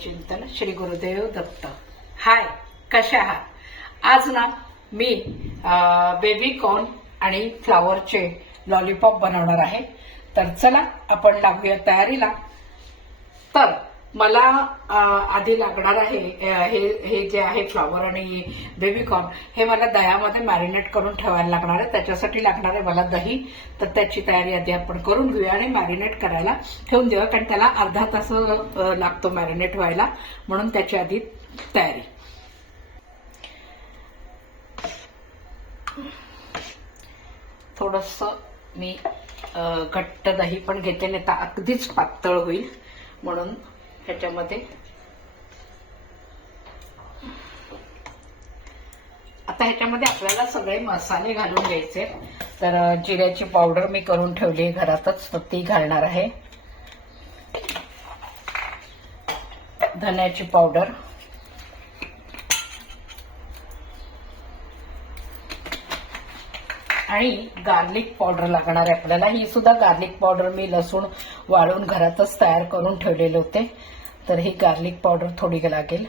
चिंतन श्री गुरुदेव दत्त. हाय, कशा आहात? आज ना मी बेबी कॉर्न आणि फ्लावरचे लॉलीपॉप बनवणार आहे. तर चला आपण लागूया तयारीला. तर मला आधी लागणार आहे हे जे आहे फ्लावर आणि बेबी कॉर्न, हे मला दह्यामध्ये मॅरिनेट करून ठेवायला लागणार आहे. त्याच्यासाठी लागणार आहे मला दही. तर त्याची तयारी आधी आपण करून घेऊया आणि मॅरिनेट करायला ठेवून देऊया, कारण त्याला अर्धा तास लागतो मॅरिनेट व्हायला, म्हणून त्याची आधी तयारी. थोडस मी घट्ट दही पण घेते, नाही तर अगदीच पातळ होईल, म्हणून ह्याच्यामध्ये आता ह्याच्यामध्ये आपल्याला सगळे मसाले घालून घ्यायचे. तर जिऱ्याची पावडर मी करून ठेवली आहे घरातच, तर ती घालणार आहे. धन्याची पावडर, आणि गार्लिक पावडर लागणार आहे आपल्याला. ही सुद्धा गार्लिक पावडर मी लसूण वाळून घरातच तयार करून ठेवलेले होते, तर ही गार्लिक पावडर थोडी लागेल.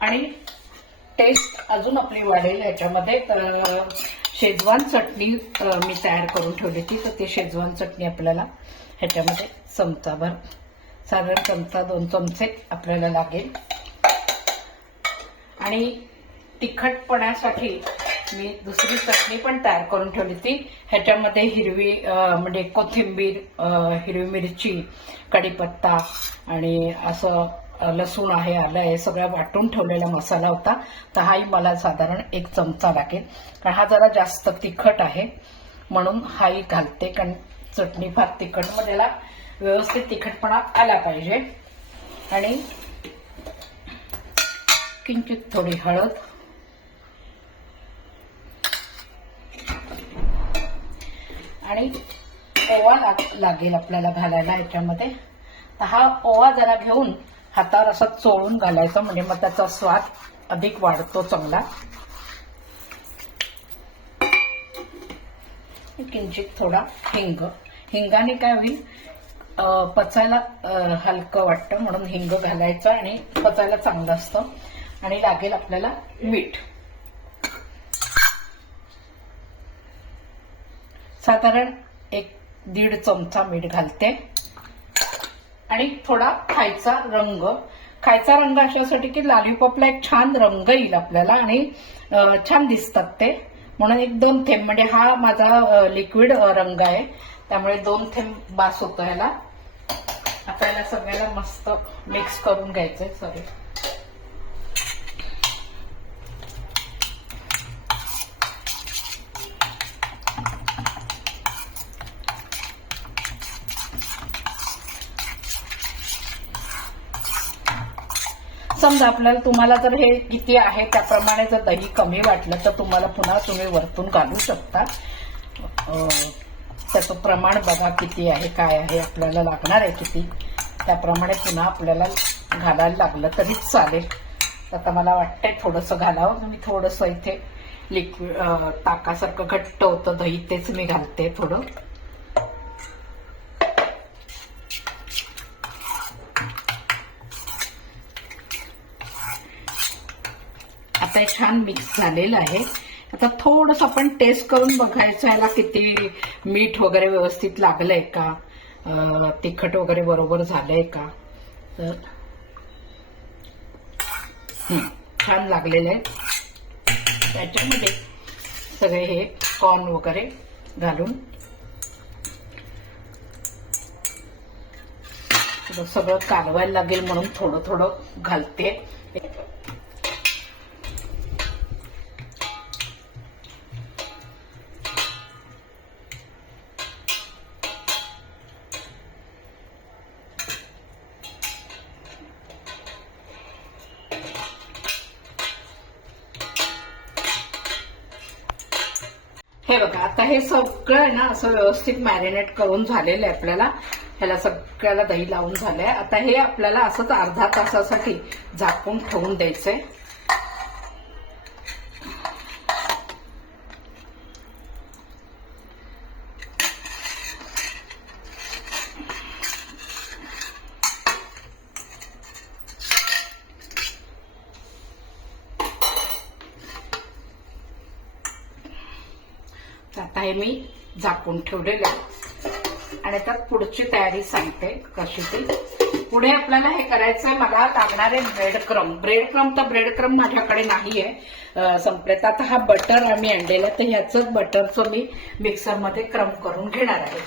आणि टेस्ट अजून आपली वाढेल याच्यामध्ये. तर शेजवान चटणी मी तयार करून ठेवली होती, तर ती शेजवान चटणी आपल्याला ह्याच्यामध्ये चमचाभर, साधारण चमचा 2 चमचे आपल्याला लागेल. आणि तिखटपणासाठी मी दुसरी चटणी पण तयार करून ठेवली होती. ह्याच्यामध्ये हिरवी म्हणजे कोथिंबीर, हिरवी मिरची, कढीपत्ता आणि असं लसूण आहे, आलं आहे, सगळं वाटून ठेवलेला मसाला होता. तर हाही मला साधारण 1 चमचा लागेल, कारण हा जरा जास्त तिखट आहे, म्हणून हाही घालते. कारण चटणी फार तिखट, मग त्याला व्यवस्थित तिखटपणा आला पाहिजे. आणि किंचित थोडी हळद, आणि ओवा लागेल आपल्याला घालायला याच्यामध्ये. तर हा ओवा जरा घेऊन हातावर असा चोळून घालायचा, म्हणजे मग त्याचा स्वाद अधिक वाढतो चांगला. किंचित थोडा हिंग. हिंगाने काय होईल, पचायला हलकं वाटतं, म्हणून हिंग घालायचं आणि पचायला चांगलं असतं. आणि लागेल आपल्याला मीठ, साधारण 1-1.5 चमचा मीठ घालते. आणि थोडा खायचा रंग. खायचा रंग अशासाठी की लॉलीपॉपला एक छान रंग येईल आपल्याला आणि छान दिसतात ते, म्हणून 1-2 थेंब, म्हणजे हा माझा लिक्विड रंग आहे, त्यामुळे 2 थेंब बास होतं ह्याला. आपल्याला सगळ्याला मस्त मिक्स करून घ्यायचंय. सॉरी, समजा आपल्याला, तुम्हाला जर हे किती आहे त्याप्रमाणे जर दही कमी वाटलं तर तुम्हाला पुन्हा तुम्ही वरतून घालू शकता. त्याचं प्रमाण बघा किती आहे, काय आहे, आपल्याला लागणार आहे किती, त्याप्रमाणे पुन्हा आपल्याला घालायला लागलं तरीच चालेल. आता मला वाटतंय थोडंसं घालावं. मी थोडंसं इथे लिक्विड ताकासारखं घट्ट होतं दही, तेच मी घालते थोडं. आता हे छान मिक्स झालेलं आहे. आता थोडंसं आपण टेस्ट करून बघायचं याला किती मीठ वगैरे व्यवस्थित लागलंय का, तिखट वगैरे बरोबर झालंय का. तर छान लागलेलं आहे. त्याच्यामध्ये सगळे हे कॉर्न वगैरे घालून सगळं कालवायला लागेल, म्हणून थोडं थोडं घालते. हे बघा, आता हे सगळं आहे ना असं व्यवस्थित मॅरिनेट करून झालेलं आहे आपल्याला. ह्याला सगळ्याला दही लावून झालंय. आता हे आपल्याला असंच अर्धा तासासाठी झाकून ठेवून द्यायचंय. हे मी झाकून ठेवलेलं आहे. आणि आता पुढची तयारी सांगते कशी ती. पुढे आपल्याला हे करायचंय, मला लागणारे ब्रेड क्रम माझ्याकडे नाहीये, संपलेत. आता हा बटर आम्ही आणलेला, तर ह्याच बटरचं मी मिक्सरमध्ये क्रम करून घेणार आहे.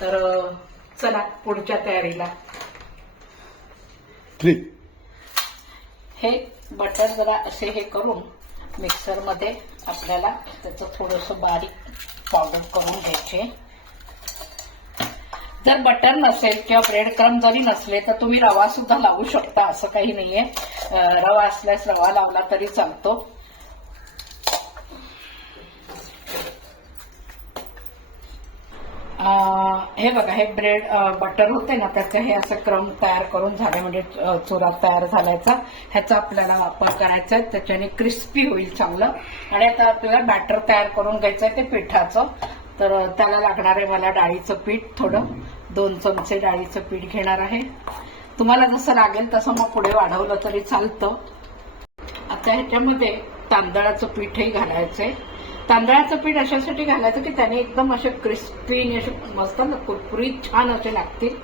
तर चला पुढच्या तयारीला. हे बटर जरा असे हे करून मिक्सरमध्ये आपल्याला त्याचं थोडंसं बारीक पावडर करून घ्यायचे. जर बटर नसेल किंवा ब्रेड क्रम जरी नसले तर तुम्ही रवा सुद्धा लावू शकता, असं काही नाहीये. रवा असल्यास रवा लावला तरी चालतो. हे बघा, हे ब्रेड बटर होते ना, त्याचे हे असं क्रम तयार करून झाले, म्हणजे चुरा तयार झाल्याचा. ह्याचा आपल्याला वापर करायचा आहे, त्याच्याने क्रिस्पी होईल चांगलं. आणि आता आपल्याला बॅटर तयार करून घ्यायचं आहे ते पिठाचं. तर त्याला लागणार आहे मला डाळीचं पीठ, थोडं 2 चमचे डाळीचं पीठ घेणार आहे. तुम्हाला जसं लागेल तसं मग पुढे वाढवलं तरी चालतं. आता ह्याच्यामध्ये तांदळाचं पीठही घालायचंय. तांदळाचं पीठ अशासाठी घालायचं की त्याने एकदम असे क्रिस्पी असे मस्त ना कुरकुरीत छान असे लागतील,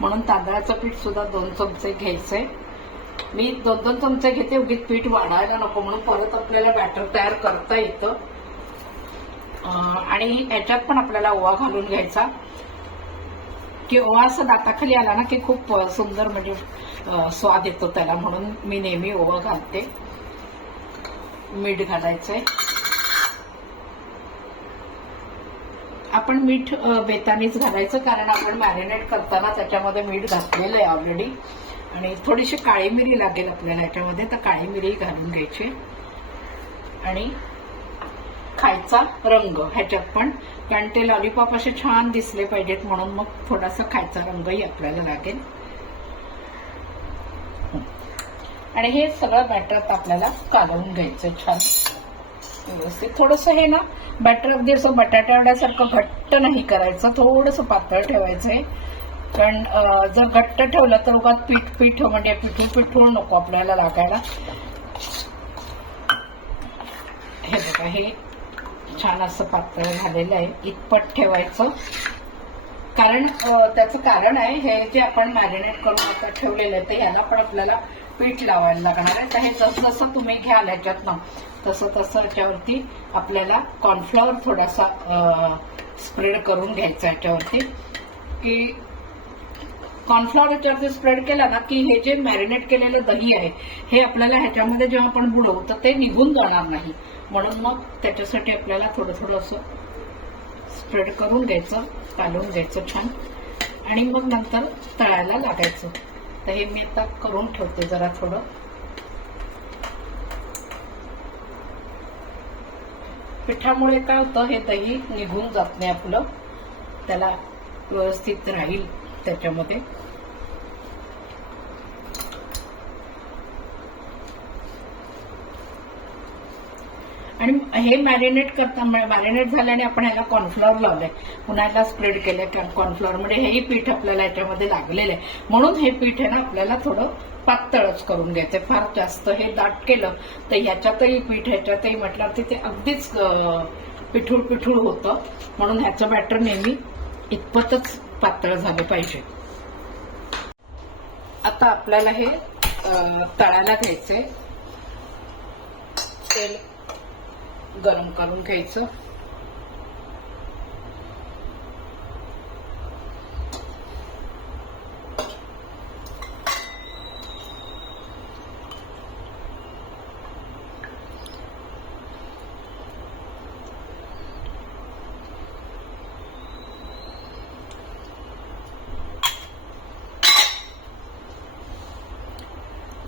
म्हणून तांदळाचं पीठ सुद्धा 2 चमचे घ्यायचंय. मी 2-2 चमचे घेते, उगीच पीठ वाढायला नको म्हणून, परत आपल्याला बॅटर तयार करता येतं. आणि ह्याच्यात पण आपल्याला ओवा घालून घ्यायचा, की ओवा असं दाताखाली आला ना की खूप सुंदर म्हणजे स्वाद येतो त्याला, म्हणून मी नेहमी ओवा घालते. मीठ घालायचंय. आपण मीठ बेतानीच घालायचं, कारण आपण मॅरिनेट करताना त्याच्यामध्ये मीठ घातलेलं आहे ऑलरेडी. आणि थोडीशी काळी मिरी लागेल आपल्याला याच्यामध्ये, तर काळी मिरी घालून घ्यायची. आणि खायचा रंग ह्याच्यात पण, कारण ते लॉलीपॉप असे छान दिसले पाहिजेत म्हणून मग थोडासा खायचा रंगही आपल्याला लागेल. आणि हे सगळं बॅटर आपल्याला कालवून घ्यायचं छान व्यवस्थित. थोडंसं हे ना बॅटर अगदी असं बटाट्या वड्यासारखं घट्ट नाही करायचं, थोडंसं पातळ ठेवायचंय. कारण जर घट्ट ठेवलं तर उगाच पीठ म्हणजे पिठूळ नको आपल्याला लागायला. हे बघा, हे छान असं पातळ झालेलं आहे, इतपत ठेवायचं. कारण त्याचं कारण आहे, हे जे आपण मॅरिनेट करून आता ठेवलेलं आहे तर ह्याला पण आपल्याला पीठ लावायला लागणार आहे. तर हे जसं तुम्ही घ्याल ह्याच्यातनं तसं याच्यावरती आपल्याला कॉर्नफ्लॉवर थोडासा स्प्रेड करून घ्यायचा याच्यावरती. की कॉर्नफ्लॉवर याच्यावरती स्प्रेड केला ना की हे जे मॅरिनेट केलेलं दही आहे हे आपल्याला ह्याच्यामध्ये जेव्हा आपण बुडवू तर ते निघून जाणार नाही, म्हणून मग त्याच्यासाठी आपल्याला थोडं असं स्प्रेड करून घ्यायचं, कालवून घ्यायचं छान. आणि मग नंतर तळायला लागायचं. तर हे मी आता करून ठेवते जरा थोडं. पिठामुळे काय होतं, हे दही निघून जात नाही आपलं, त्याला व्यवस्थित राहील त्याच्यामध्ये. आणि हे मॅरिनेट झाल्याने आपण ह्याला कॉर्नफ्लॉवर लावलंय, पुन्हा ह्याला स्प्रेड केलंय कॉर्नफ्लॉवर, म्हणजे हेही पीठ आपल्याला याच्यामध्ये लागलेलं आहे. म्हणून हे पीठ आहे ना आपल्याला थोडं पातळच करून घ्यायचंय. फार जास्त हे दाट केलं तर ह्याच्यातही पीठ ह्याच्यातही म्हटलं तर ते अगदीच पिठूळ होतं, म्हणून ह्याचं बॅटर नेहमी इतपतच पातळ झालं पाहिजे. आता आपल्याला हे तळायला घ्यायचंय. तेल गरम करून घ्यायचं.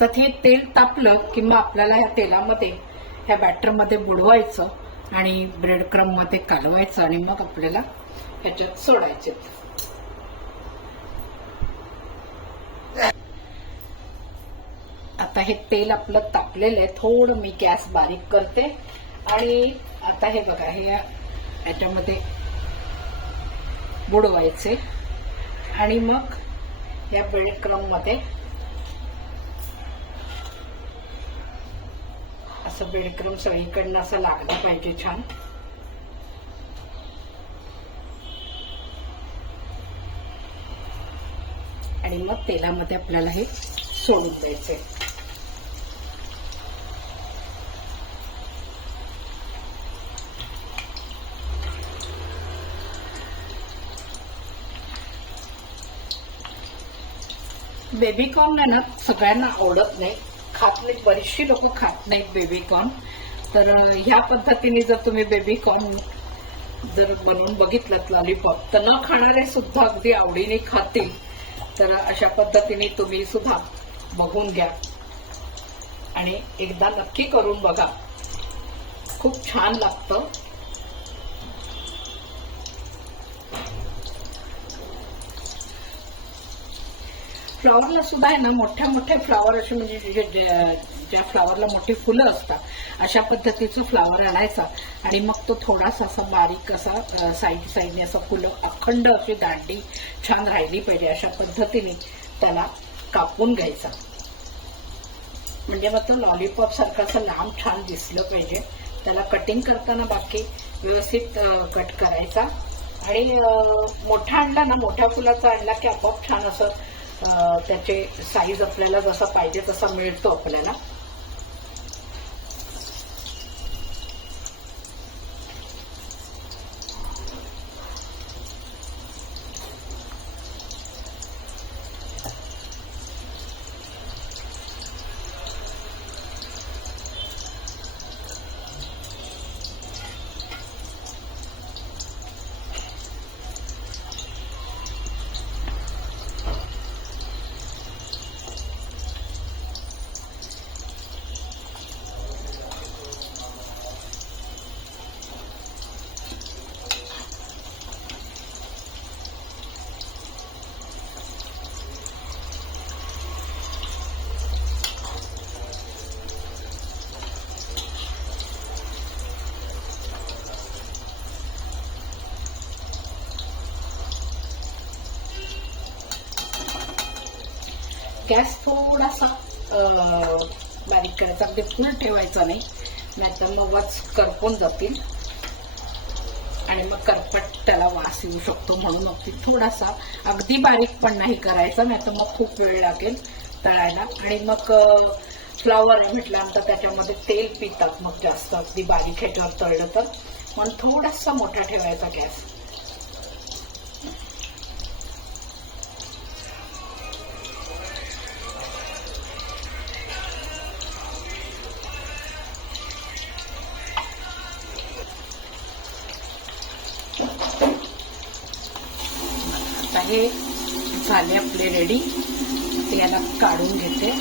तर हे तेल तापलं की मग आपल्याला ह्या तेलामध्ये ह्या बॅटरमध्ये बुडवायचं आणि ब्रेड क्रम मध्ये कालवायचं आणि मग आपल्याला ह्याच्यात सोडायचे. आता हे तेल आपलं तापलेलं आहे, थोडं मी गॅस बारीक करते. आणि आता हे बघा, हे ह्याच्यामध्ये बुडवायचे आणि मग या ब्रेड क्रम मध्ये असं ब्रेड क्रम सगळीकडनं असं लागलं पाहिजे छान. आणि मग तेलामध्ये आपल्याला हे सोडून द्यायचे. बेबीकॉर्न आहे ना सगळ्यांना आवडत नाही, खात नाहीत, बरीचशी लोक खात नाहीत बेबीकॉर्न. तर ह्या पद्धतीने जर तुम्ही बेबीकॉर्न जर बनवून बघितलं लॉलीपॉप तर न खाणारे सुद्धा अगदी आवडीने खातील. तर अशा पद्धतीने तुम्ही सुद्धा बघून घ्या आणि एकदा नक्की करून बघा, खूप छान लागतं. फ्लॉवरला सुद्धा आहे ना मोठ्या मोठ्या फ्लॉवर असे म्हणजे ज्या फ्लॉवरला मोठी फुलं असतात अशा पद्धतीचं फ्लॉवर आणायचा आणि मग तो थोडासा असा बारीक असा साईडने असं फुलं अखंड अशी दांडी छान राहिली पाहिजे अशा पद्धतीने त्याला कापून घ्यायचा. म्हणजे मग तो लॉलीपॉप सारखं असं लांब छान दिसलं पाहिजे. त्याला कटिंग करताना बाकी व्यवस्थित कट करायचा आणि मोठा आणला ना, मोठ्या फुलाचा आणला की आपोआप छान असं त्याचे साईज आपल्याला जसा पाहिजे तसा मिळतो आपल्याला. गॅस थोडासा बारीक करायचा, अगदी फुल ठेवायचा नाही, नाहीतर मग वच करपून जातील आणि मग करपट त्याला वास येऊ शकतो. म्हणून मग ती थोडासा अगदी बारीक पण नाही करायचा, नाहीतर मग खूप वेळ लागेल तळायला. आणि मग फ्लॉवर म्हटल्यानंतर त्याच्यामध्ये तेल पितात मग जास्त, अगदी बारीक ह्याच्यावर तळलं तर. म्हणून थोडासा मोठा ठेवायचा गॅस. हे झाले आपले रेडी, ते याला काढून घेते.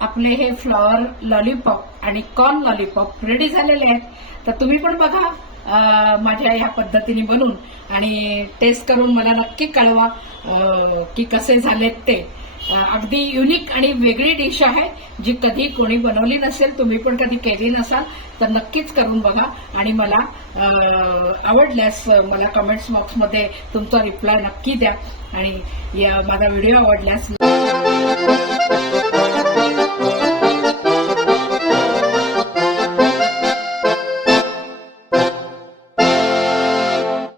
आपले हे फ्लॉवर लॉलीपॉप आणि कॉर्न लॉलीपॉप रेडी झालेले आहेत. तर तुम्ही पण बघा माझ्या ह्या पद्धतीने बनवून आणि टेस्ट करून मला नक्की कळवा की कसे झालेत ते. अगदी युनिक आणि वेगळी डिश आहे जी कधी कोणी बनवली नसेल, तुम्ही पण कधी केली नसाल तर नक्कीच करून बघा आणि मला आवडल्यास मला कमेंट्स बॉक्समध्ये तुमचा रिप्लाय नक्की द्या आणि माझा व्हिडिओ आवडल्यास